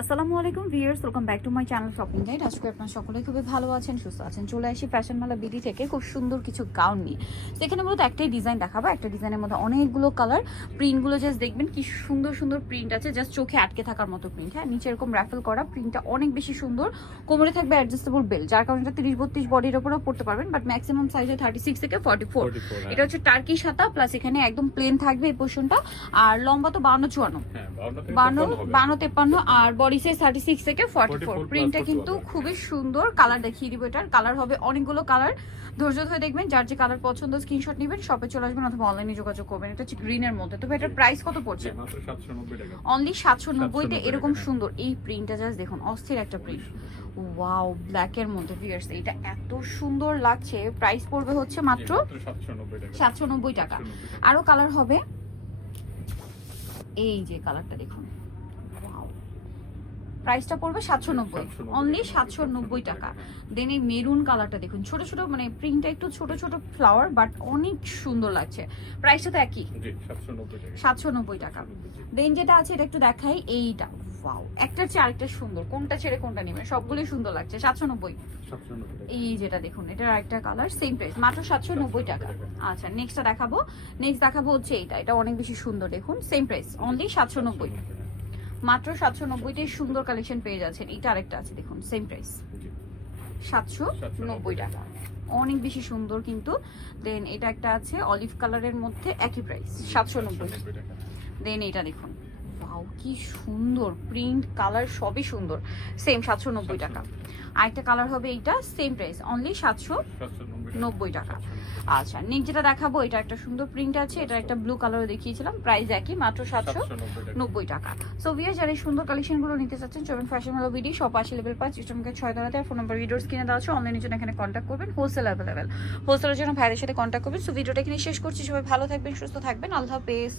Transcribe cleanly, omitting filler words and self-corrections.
আসসালামু আলাইকুম viewers, welcome back to my channel shopping guide. আজকে আপনারা সকলে খুবই ভালো আছেন, সুস্থ আছেন। চলে আসি ফ্যাশন মেলা বিডি থেকে খুব সুন্দর কিছু গাউন নিয়ে। সেখানে মূলত একটাই ডিজাইন দেখাবো, একটা ডিজাইনের মধ্যে অনেকগুলো কালার। প্রিন্টগুলো জাস্ট দেখবেন কি সুন্দর সুন্দর প্রিন্ট আছে, জাস্ট চোখে আটকে থাকার মতো প্রিন্ট। হ্যাঁ, নিচে এরকম র্যাফেল করা, প্রিন্টটা অনেক বেশি সুন্দর। কোমরে থাকবে অ্যাডজাস্টেবল বেল্ট, যার কারণে এটা 30-32 বডির উপরেও পড়তে পারবেন, বাট ম্যাক্সিমাম সাইজে 36 থেকে 44। এটা হচ্ছে টার্কি সাতা, প্লাস এখানে একদম প্লেন থাকবে এই পোর্শনটা। আর লম্বা তো 52-54, 52-53, আর বডি সাইজ 36 থেকে 44। প্রিন্টটা কিন্তু খুবই সুন্দর। কালার দেখিয়ে দিব, এটার কালার হবে অনেকগুলো কালার। ধৈর্য ধরে দেখবেন, যার যে কালার পছন্দ স্ক্রিনশট নেবেন, শপে চলে আসবেন অথবা অনলাইনে যোগাযোগ করবেন। এটা হচ্ছে গ্রিনের মধ্যে। তবে এটার প্রাইস কত পড়ছে? অনলি 790 এরকম সুন্দর এই প্রিন্টটা জাস্ট দেখুন, অস্থির একটা প্রিন্ট। ওয়াও, ব্ল্যাক এর মধ্যে ভিউয়ার্স, এটা এত সুন্দর লাগছে। প্রাইস পড়বে হচ্ছে মাত্র 790 টাকা। আরো কালার হবে, এই যে কালারটা দেখুন, প্রাইসটা পড়বে 790, অনলি 790 টাকা। দেন এই মেরুন কালারটা দেখুন, ছোট ছোট মানে প্রিন্টটা একটু ছোট ছোট ফ্লাওয়ার, বাট অনেক সুন্দর লাগছে। প্রাইসটা তো একই, 790 টাকা। দেন যেটা আছে এটা একটু দেখাই, এইটা ওয়াও, একটার চেয়ে আরেকটা সুন্দর। কোনটা ছেড়ে কোনটা নেবেন, সবগুলোই সুন্দর লাগছে। 790। এই যেটা দেখুন, এটার আরেকটা কালার, সেম প্রাইস, মাত্র 790 টাকা। আচ্ছা, নেক্সটটা দেখাবো। নেক্সট দেখাবো হচ্ছে এইটা, এটা অনেক বেশি সুন্দর। দেখুন সেম প্রাইস, অনলি 790, মাত্র 790-তে সুন্দর কালেকশন পেয়ে যাচ্ছেন। এটা আরেকটা আছে দেখুন, সেম প্রাইস, 790 টাকা, অনেক বেশি সুন্দর কিন্তু। দেন এটা একটা আছে অলিভ কালারের মধ্যে, একই প্রাইস 790। দেন এটা দেখুন, ওয়াও কি সুন্দর প্রিন্ট, কালার সবই সুন্দর, সেম 790 টাকা। আরেকটা কালার হবে এইটা, সেম প্রাইস, অনলি 790 টাকা। আচ্ছা, নেক্সট যেটা দেখাবো, এটা একটা সুন্দর প্রিন্ট আছে, এটা একটা ব্লু কালারও দেখিয়েছিলাম, প্রাইস একই, মাত্র 790 টাকা। সো ভিউয়ার্স, যারা এই সুন্দর কালেকশনগুলো নিতে চাচ্ছেন, চলুন ফ্যাশন মেলা বিডি, শপ 80 লেভেল 5, ইস্টার্নকে 6 তলাতে। ফোন নাম্বার ভিডিওর স্ক্রিনে দেওয়া আছে, অনলাইনের জন্য এখানে কন্ট্যাক্ট করবেন। হোলসেল অ্যাভেলেবেল, হোলসেলের জন্য ভাইয়ের সাথে কন্ট্যাক্ট করবেন। সো ভিডিওটা এখানে শেষ করছি, সবাই ভালো থাকবেন, সুস্থ থাকবেন, আল্লাহ হাফেজ।